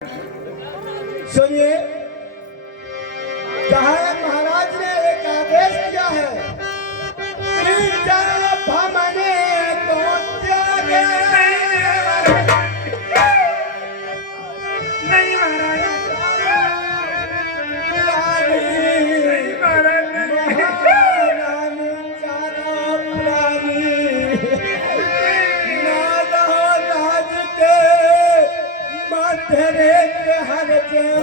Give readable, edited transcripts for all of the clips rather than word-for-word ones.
सुनिए, कहा है महाराज ने एक आदेश दिया है कि जब हमने को त्यागे नहीं महाराज, नहीं महाराज, महारानी चारा प्राणी नादा राज के मधरे के हर जे हो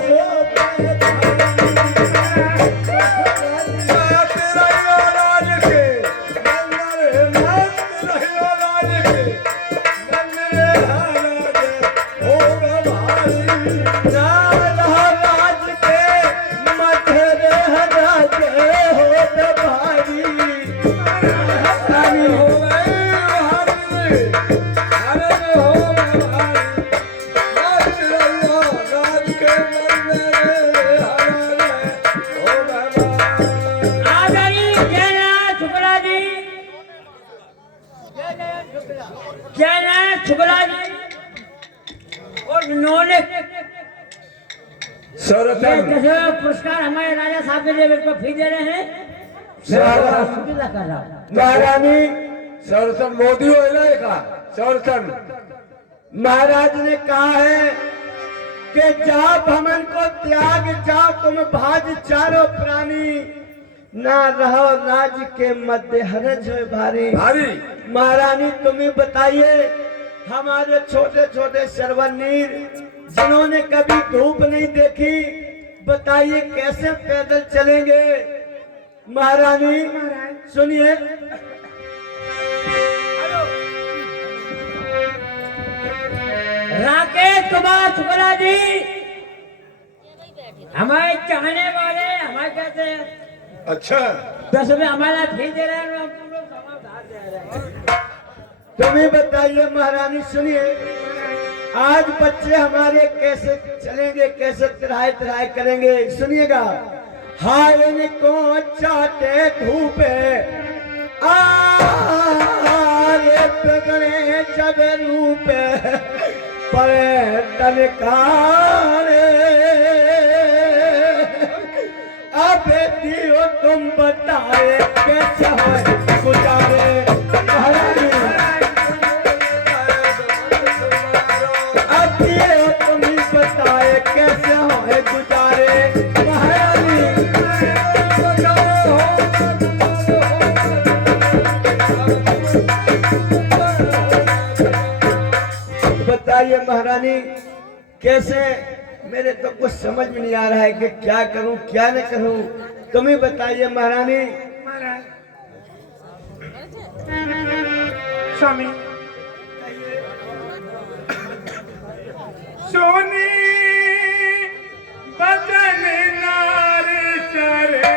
पुरस्कार हमारे राजा साहब के लिए मेरे को फी दे रहे हैं। महारानी संरक्षण मोदी हो संरक्षण महाराज ने कहा है कि जब हमन को त्याग जाओ तुम भाज चारों प्राणी ना रहो राज्य के मध्य हरज हो भारी भारी। महारानी तुम्हें बताइए, हमारे छोटे छोटे सर्वनीर जिन्होंने कभी धूप नहीं देखी, बताइए कैसे पैदल चलेंगे। महारानी सुनिए, राकेश कुमार शुक्ला जी हमारे चाहने वाले हमारे कहते हैं अच्छा 10 रुपये हमारा फी दे रहे हैं, हम पूरा सामान उधार दे रहे हैं। तुम्हें बताइए महारानी सुनिए, आज बच्चे हमारे कैसे चलेंगे, कैसे तिराए तिराए करेंगे। सुनिएगा, हाय इनको चाटे धूप आरे प्रगणे जब रूप पर तनकारे अब दियो तुम बताए कैसे है गुजारे। महारानी अब दियो तुम बताए कैसे है गुजारे। महारानी बताइए महारानी कैसे, मेरे तो कुछ समझ में नहीं आ रहा है कि क्या करूं क्या न करूं, तुम्हें बताइए महारानी। स्वामी सोनी बदन नार चरे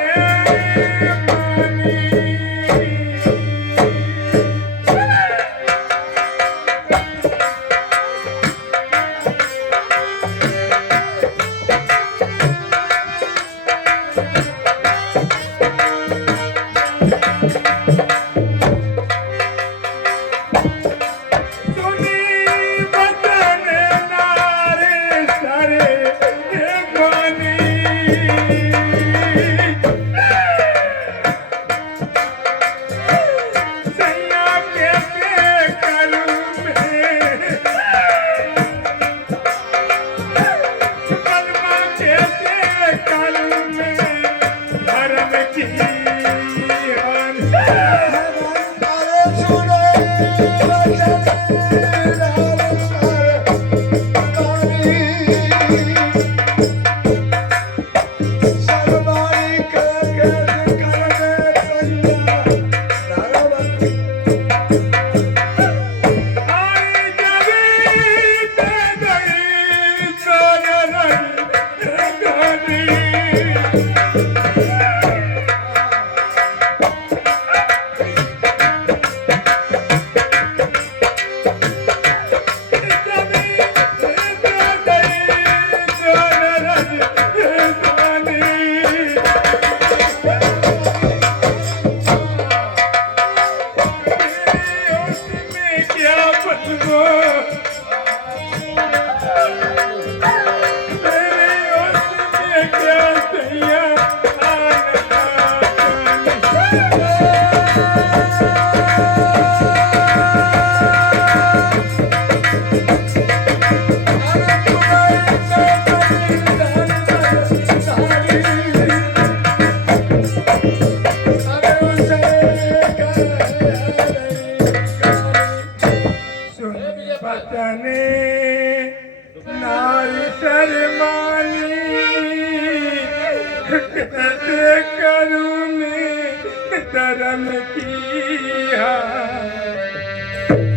जन्म किया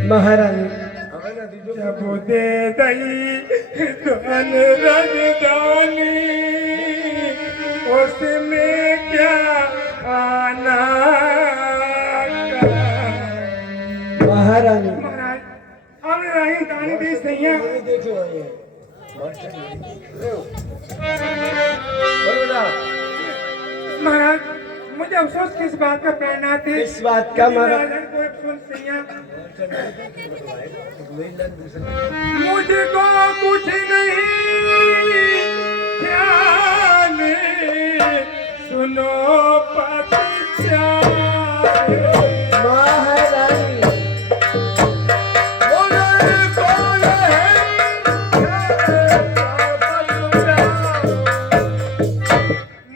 महारानी जब दे दई धन राजधानी उसमें क्या आना महारानी महाराज हमने राही दानी दी सही है महाराज मुझे अफसोस किस बात का प्रेरणा थी इस बात का महाराज को एक सुन सैया मुझको कुछ नहीं ख्याल सुनो पति प्यारे महारानी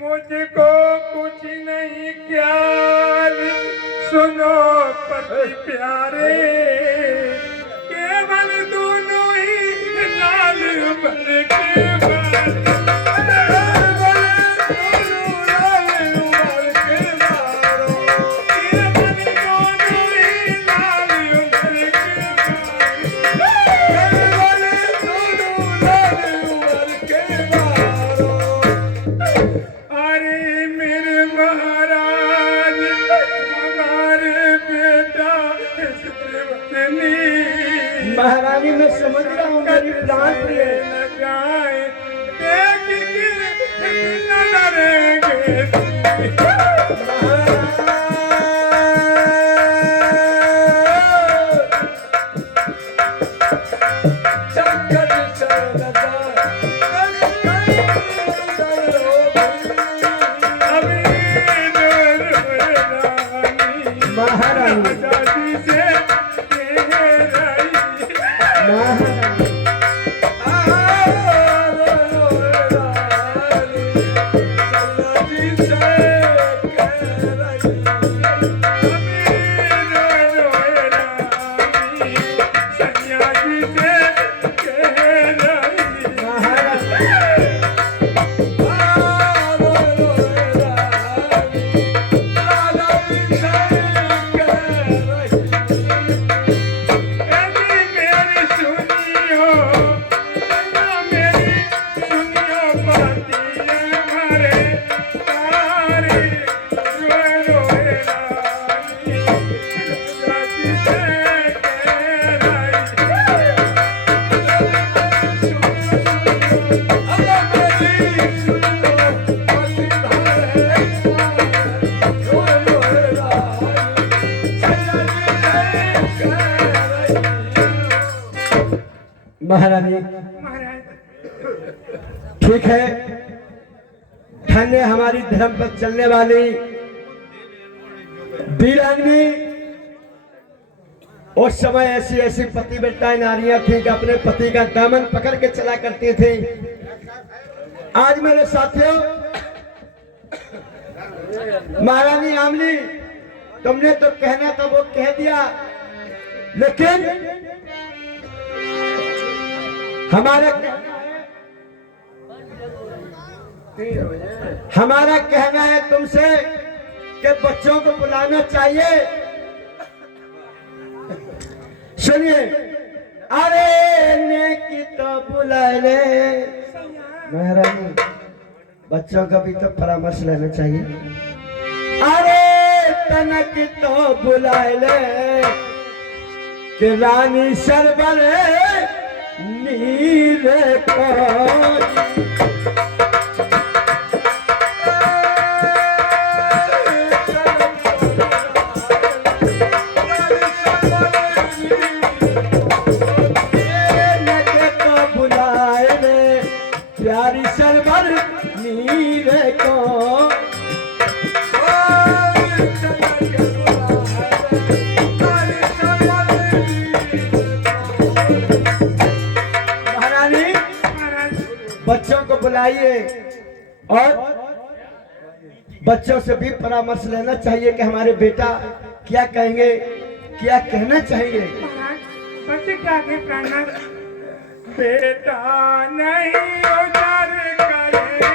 मुझको कुछ नहीं ख्याल सुनो पति प्यारे केवल दोनों ही लाल उम्र के अरे मेरे महाराज हमारे बेटा महारानी मैं समझ रहा हूँ मेरी प्राण प्रिय लगाए देख के न डरेंगे अभी महारानी दादी से कह रही महारानी महारानी ठीक है धन्य हमारी धर्म पर चलने वाली वीरांगनी उस समय ऐसी ऐसी पतिव्रता नारियां थी कि अपने पति का दामन पकड़ के चला करती थी। आज मेरे साथियों महारानी आमली तुमने तो कहना था वो कह दिया, लेकिन हमारा कहना है तुमसे कि बच्चों को बुलाना चाहिए। सुनिए, अरे नेकी तो बुला ले महारानी, बच्चों का भी तो परामर्श लेना चाहिए। अरे तनक तो बुला ले कि रानी सरबर नीर को प्यारी सरवर नीर को महारानी बच्चों को बुलाइए और बच्चों से भी परामर्श लेना चाहिए कि हमारे बेटा क्या कहेंगे, क्या कहना चाहिए। बच्चे क्या कहना, बेटा नहीं उधर करेंगे।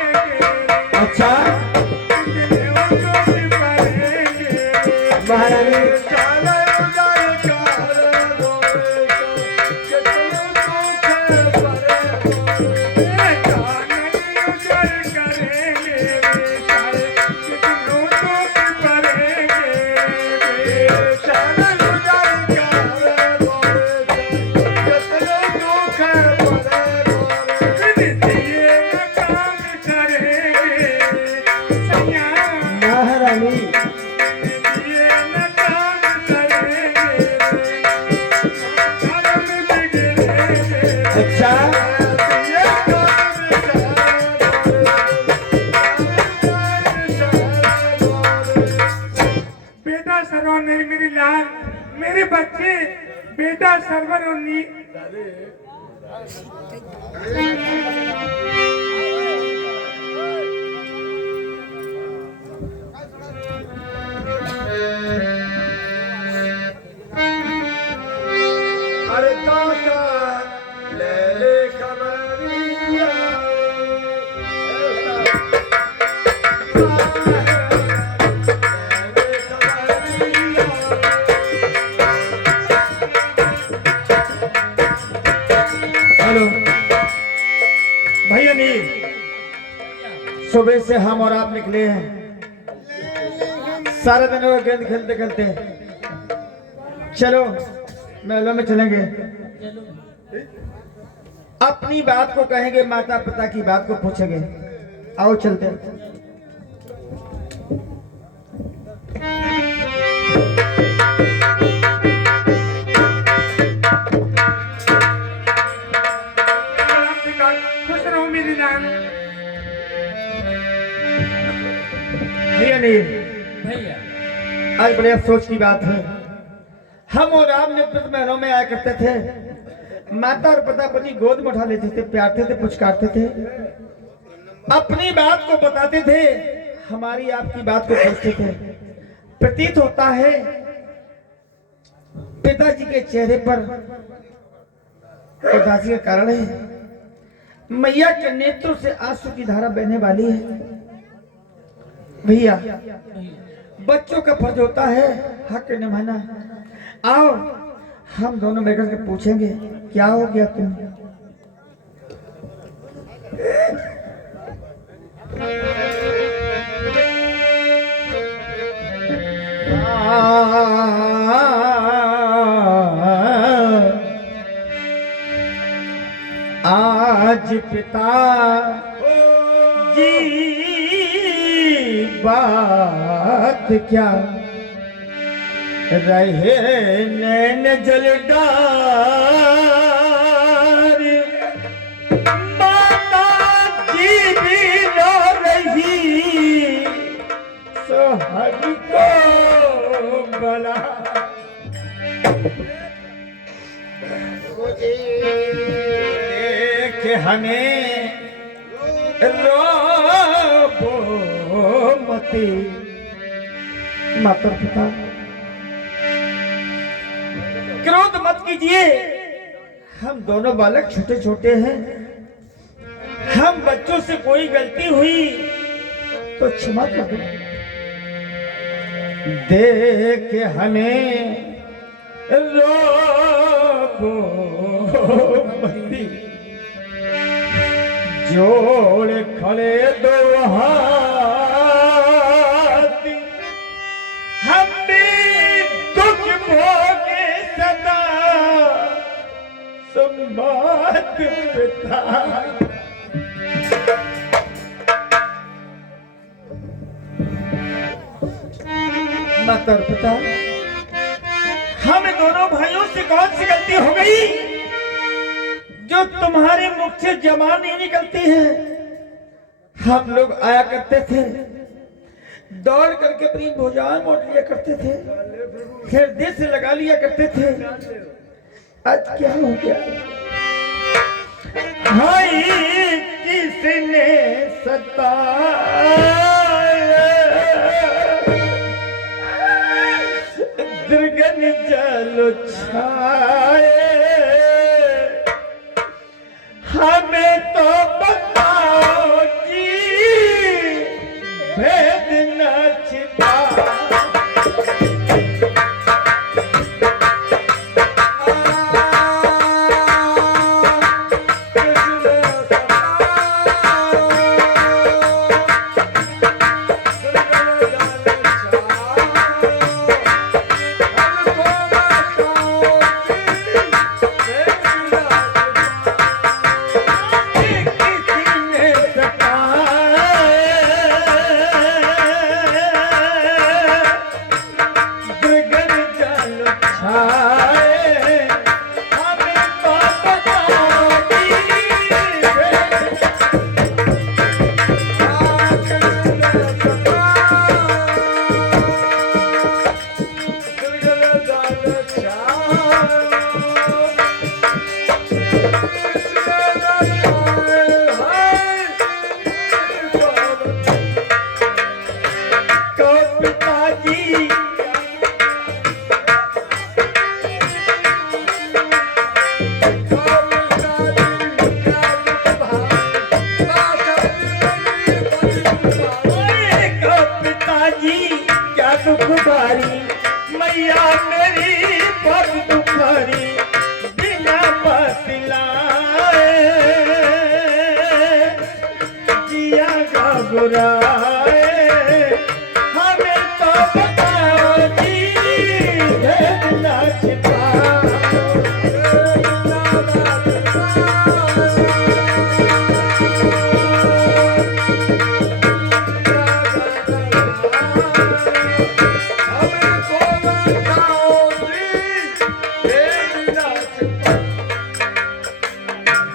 अच्छा उनको भी पढ़ेंगे। बेटा सरवन नहीं मेरी लाल मेरे बच्चे बेटा सरवन और नी अरे काका ले ले खबरिया हेलो भैया नीर, सुबह से हम और आप निकले हैं, सारे दिन वो गेंद खेलते खेलते। चलो मेलों में चलेंगे, अपनी बात को कहेंगे, माता पिता की बात को पूछेंगे। आओ चलते। खुश रहो मेरी जान। भैया नीर, भैया आज बड़े अफसोस की बात है, हम और आप नित्य महलों में आया करते थे, माता और पिता अपनी गोद में उठा लेते थे, प्यारते थे, पुचकारते थे, अपनी बात को बताते थे, हमारी आपकी बात को पूछते थे। प्रतीत होता है पिताजी के चेहरे पर उदासी का कारण है, मैया के नेत्रों से आंसू की धारा बहने वाली है। भैया बच्चों का फर्ज होता है हक निभाना। आओ हम दोनों मिलकर के पूछेंगे क्या हो गया तुम। आज पिता जी बात क्या रहे नैन जलदार, माता जी भी रो रही सोहग को बला। देख हमें रो मती माता पिता, क्रोध मत कीजिए, हम दोनों बालक छोटे छोटे हैं, हम बच्चों से कोई गलती हुई तो क्षमा कर दो। देख हमें रो मती, जोड़ खड़े दो हाथ, हम भी दुख भोगे सदा संबाद पिता। माता और पिता, हम दोनों भाइयों से कौन सी गलती हो गई जो तुम्हारे मुख से जबान नहीं निकलती है। हम लोग आया करते थे, दौड़ करके अपनी भुजाएं मोड़ लिया करते थे, हृदय से लगा लिया करते थे, आज क्या हो गया। हाय किसने सताया, दुर्गन जल छाए, हमें तो बताओ जी भेद न छिपा। दुखदारी मैया मेरी बहुत दुखदारी बिना बतलाए जिया घबराए हमें तो बताओ जी भेद ना छिपाओ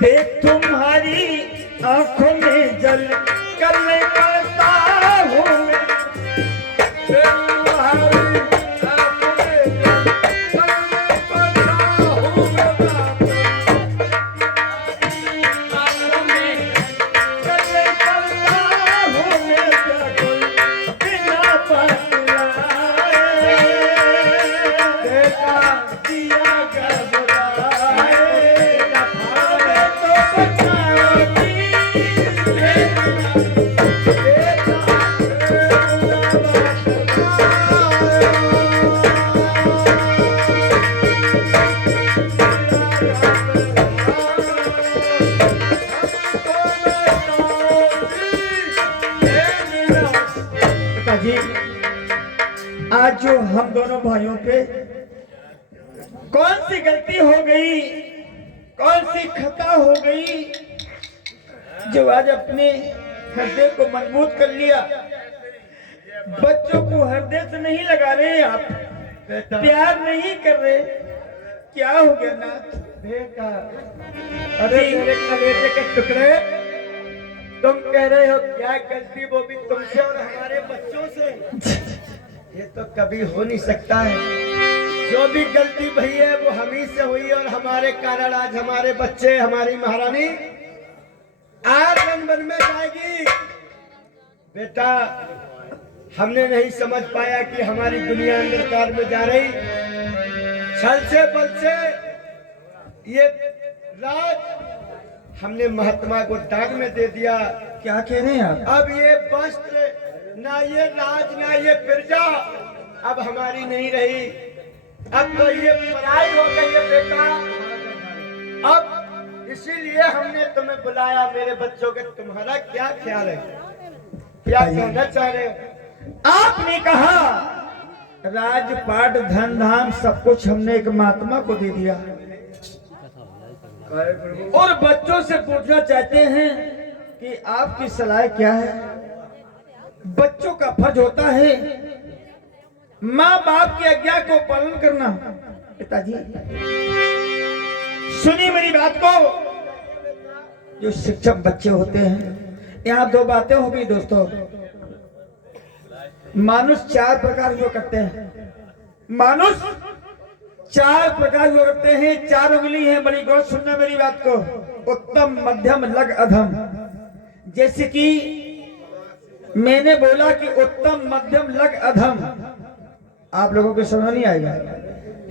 देख तुम्हारी आंखों में जल कल करता हूँ मैं जी आज जो हम दोनों भाइयों पे कौन सी गलती हो गई, कौन सी खता हो गई जो आज अपने हृदय को मजबूत कर लिया। बच्चों को हृदय से नहीं लगा रहे आप, प्यार नहीं कर रहे, क्या हो गया नाथ? बेटा, अरे मेरे कलेजे के टुकड़े, तुम कह रहे हो क्या गलती, वो भी तुमसे और हमारे बच्चों से? ये तो कभी हो नहीं सकता है। जो भी गलती भई है वो हम ही से हुई और हमारे कारण आज हमारे बच्चे, हमारी महारानी आज वन में जाएगी। बेटा, हमने नहीं समझ पाया कि हमारी दुनिया अंधकार में जा रही। छल से बल से ये राज हमने महात्मा को दान में दे दिया। क्या कह रहे हैं आप? अब ये वस्त्र, ना ये राज, ना ये प्रजा अब हमारी नहीं रही। अब तो ये पराई हो गई है बेटा। अब इसीलिए हमने तुम्हें बुलाया। मेरे बच्चों के तुम्हारा क्या ख्याल है, क्या कहना चाह रहे हो? आपने कहा राजपाट धन धाम सब कुछ हमने एक महात्मा को दे दिया और बच्चों से पूछना चाहते हैं कि आपकी सलाह क्या है। बच्चों का फर्ज होता है माँ बाप की आज्ञा को पालन करना। पिताजी सुनिए मेरी बात को। जो शिक्षक बच्चे होते हैं, यहाँ दो बातें हो गई दोस्तों। मानुष चार प्रकार हुआ करते हैं। मानुष चार प्रकार हुआ करते हैं। चार उंगली है, बड़ी गौर सुनना मेरी बात को। उत्तम, मध्यम, लग, अधम। जैसे कि मैंने बोला कि उत्तम, मध्यम, लग, अधम, आप लोगों को समझ नहीं आएगा,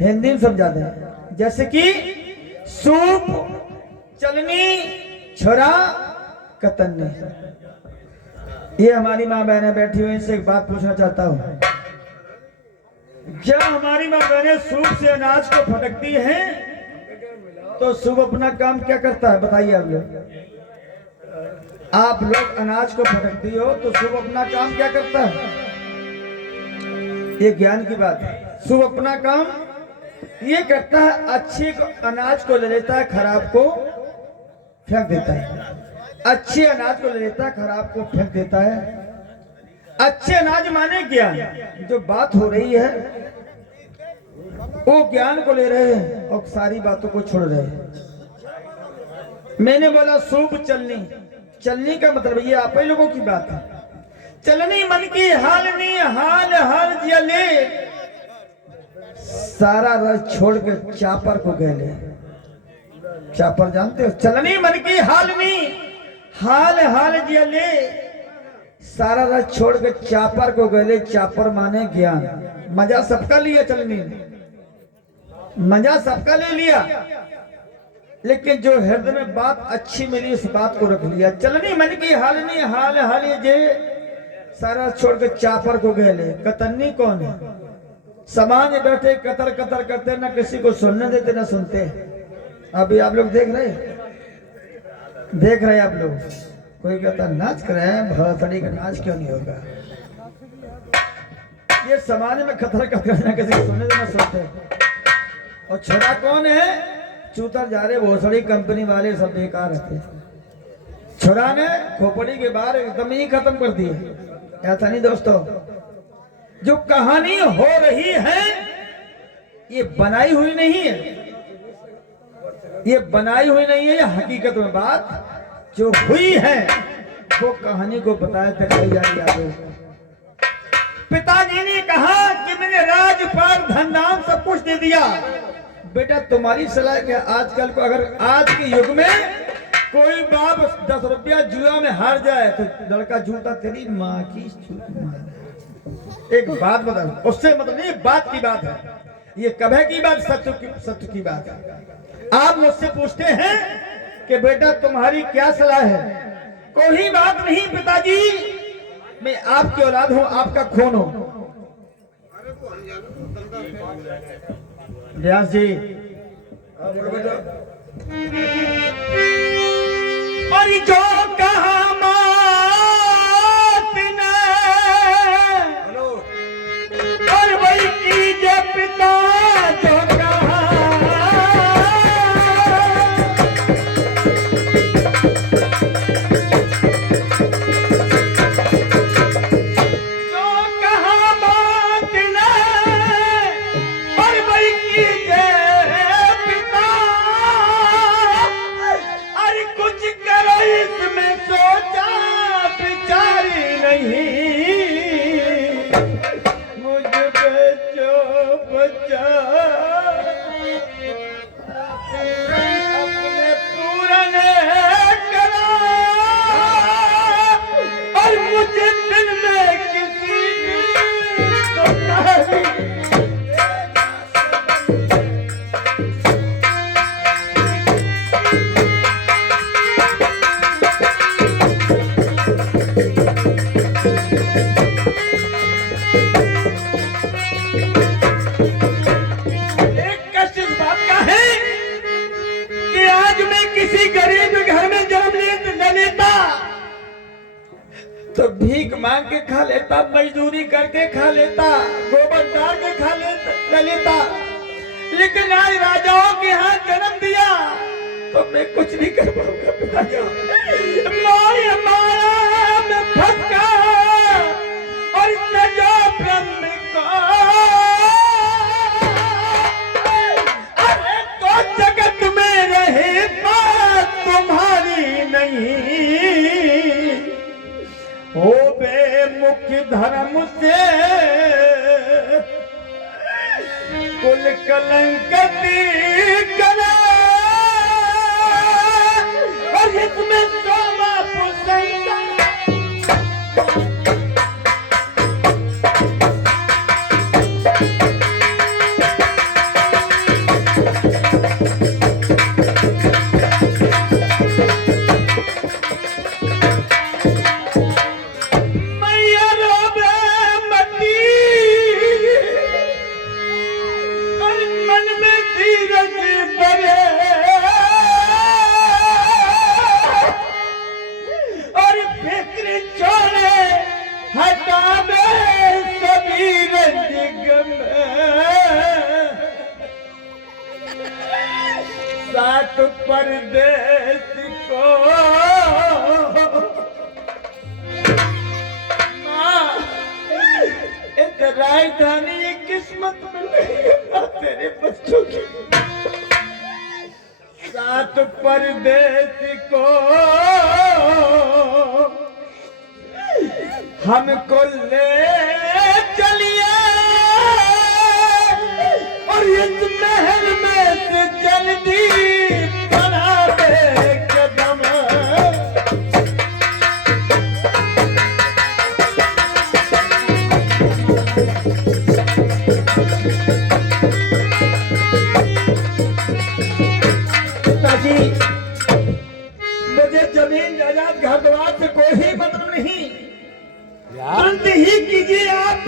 हिंदी में समझा दें। जैसे कि सूप, चलनी, छोरा, कतन्नी। ये हमारी माँ बहनें बैठी हुई, इनसे एक बात पूछना चाहता हूँ। जब हमारी माँ बहनें सूप से अनाज को फटकती हैं तो सूप अपना काम क्या करता है बताइए आप लोग? आप लोग अनाज को फटकती हो तो सूप अपना काम क्या करता है? ये ज्ञान की बात है। सूप अपना काम ये करता है, अच्छे को अनाज को ले लेता है, खराब को फेंक देता है। अच्छे अनाज को ले लेता है, खराब को फेंक देता है। अच्छे अनाज माने ज्ञान। जो बात हो रही है वो ज्ञान को ले रहे हैं और सारी बातों को छोड़ रहे हैं। मैंने बोला सूप, चलनी। चलनी का मतलब ये आप ही लोगों की बात है। चलनी मन की हाल नहीं, हाल हाल जले, सारा रस छोड़ के चापर को गले। चापर जानते हो? चलनी मन की हाल नहीं, हाल हाल जले, सारा रस छोड़ के चापर को गले। चापर माने ज्ञान। मजा सबका लिया चलनी ने, मजा सबका ले लिया, लेकिन जो हृदय में बात अच्छी मिली उस बात को रख लिया। चलनी मन की हाल नहीं, हाल हाल जे, सारा छोड़ के चापर को गए ले। कतन्नी कौन है? समाज में बैठे कतर कतर करते, ना किसी को सुनने देते ना सुनते। अभी आप लोग देख रहे आप लोग, कोई कहता नाच कर रहे हैं, भरतड़ी का नाच क्यों नहीं होगा? ये समाज में कतर कतर ना किसी को सुनने देना सुनते। और छोरा कौन है? चूतर जा रहे भोसड़ी कंपनी वाले, सब बेकार रहते। छोरा ने खोपड़ी के बाहर एकदम ही खत्म कर दिए। ऐसा नहीं दोस्तों, जो कहानी हो रही है ये बनाई हुई नहीं है, ये बनाई हुई नहीं है, ये हकीकत में बात जो हुई है वो कहानी को बताए दिखाई जा रही है। पिताजी ने कहा कि मैंने राजपाट धन धाम सब कुछ दे दिया। बेटा तुम्हारी सलाह क्या? आजकल को अगर आज के युग में कोई बाप 10 रुपया जुआ में हार जाए तो लड़का झूठा तेरी माँ की झूठ। एक बात बता, उससे मतलब नहीं, बात की बात है ये, कभी की बात, सत्य की बात है। आप मुझसे पूछते हैं कि बेटा तुम्हारी क्या सलाह है? कोई बात नहीं पिताजी, मैं आपकी औलाद हूं, आपका खून हूं। व्यास जी और जो कहा मात ने और वही कीजिए पिता जो कहा। जो कहा मात ने और वही कीजिए पिता, अरे कुछ करो इसमें सोचा बिचारी नहीं, मुझ पे जो बचा अपने पूरन करा, और मुझे दिल में किसी तो नहीं। किसी गरीब घर में जन्म ले लेता तो भीख मांग के खा लेता, मजदूरी करके खा लेता, गोबर डाल के खा लेता। लेकिन आज राजाओं के यहाँ जन्म दिया तो मैं कुछ नहीं कर पाऊंगा पिताजी। माया माया में फंस गया और सजा ब्रह्म को, अरे तो जगत में रहे बात तुम्हारी नहीं, हो बेमुख धर्म से कुल कलंक करा, और इसमें सोमा पुसंगा। सात परदेश को एक राजधानी एक किस्मत में नहीं तेरे बच्चों की। सात परदेश को हमको ले चलिए और इस महल में से जल्दी बना दे कदम। पिताजी मुझे जमीन जायदाद घर द्वार से कोई मतलब नहीं, तुरंत ही कीजिए आप।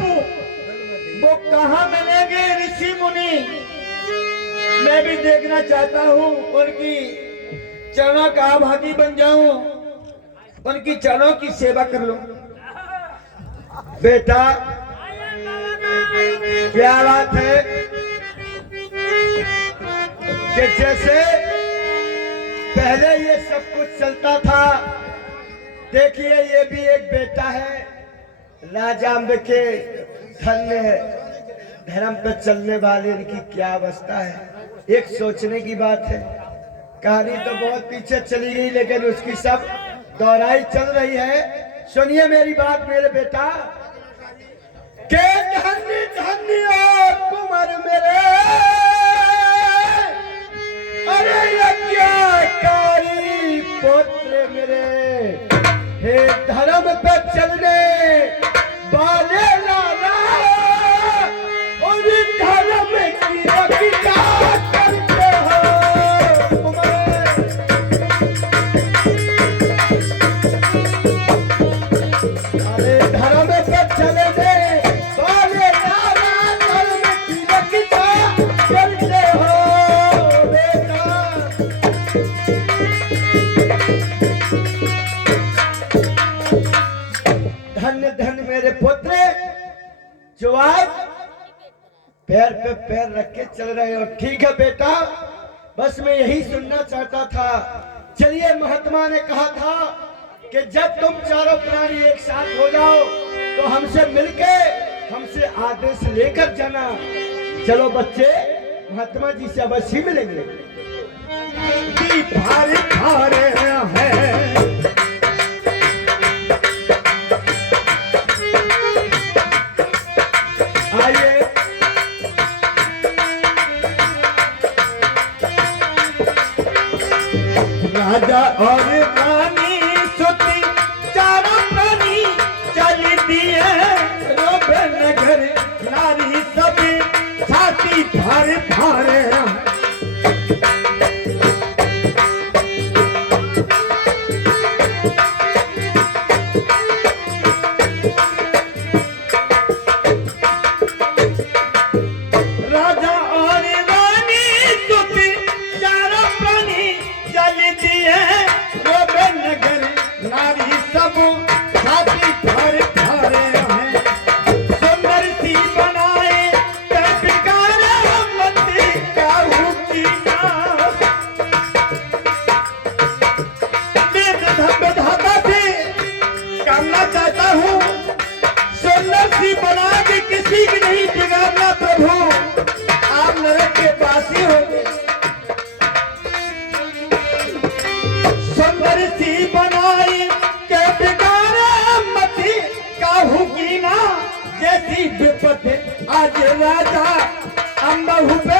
वो कहाँ मिलेंगे ऋषि मुनि? मैं भी देखना चाहता हूँ, उनकी चरणों का भागी बन जाऊं, उनकी चरणों की सेवा कर लूं। बेटा क्या बात है कि जैसे पहले ये सब कुछ चलता था, देखिए ये भी एक बेटा है, राजा अम्ब के धन्य है, धर्म पर चलने वाले इनकी क्या अवस्था है। एक सोचने की बात है। कहानी तो बहुत पीछे चली गई, लेकिन उसकी सब दोहराई चल रही है। सुनिए मेरी बात मेरे बेटा, के धन्य धन्य कुमार मेरे, अरे यज्ञकारी पुत्र मेरे, हे धर्म पे चलने वाले लाला, और धर्म की रक्षा करते हो अरे धर्म पे चलने वाले लाला, धर्म की रक्षा करते हो बेटा। धन्य धन्य मेरे पुत्र, जो आज पैर पे पैर रख के चल रहे हो। ठीक है बेटा, बस मैं यही सुनना चाहता था। चलिए, महात्मा ने कहा था कि जब तुम चारों प्राणी एक साथ हो जाओ तो हमसे मिलके हमसे आदेश लेकर जाना। चलो बच्चे, महात्मा जी से अवश्य मिलेंगे। भारे भारे है आइए, राजा और रानी सुती चारों प्राणी चल दिए, रोब नगर नारी सभी छाती भारे भारे। किसी की नहीं बिगाड़ना प्रभु, आप नरक के पासी होंगे। सुंदर सी बनाई के बिगाड़े मती काहू की ना, जैसी विपत्ति आज राजा अम्बहु पे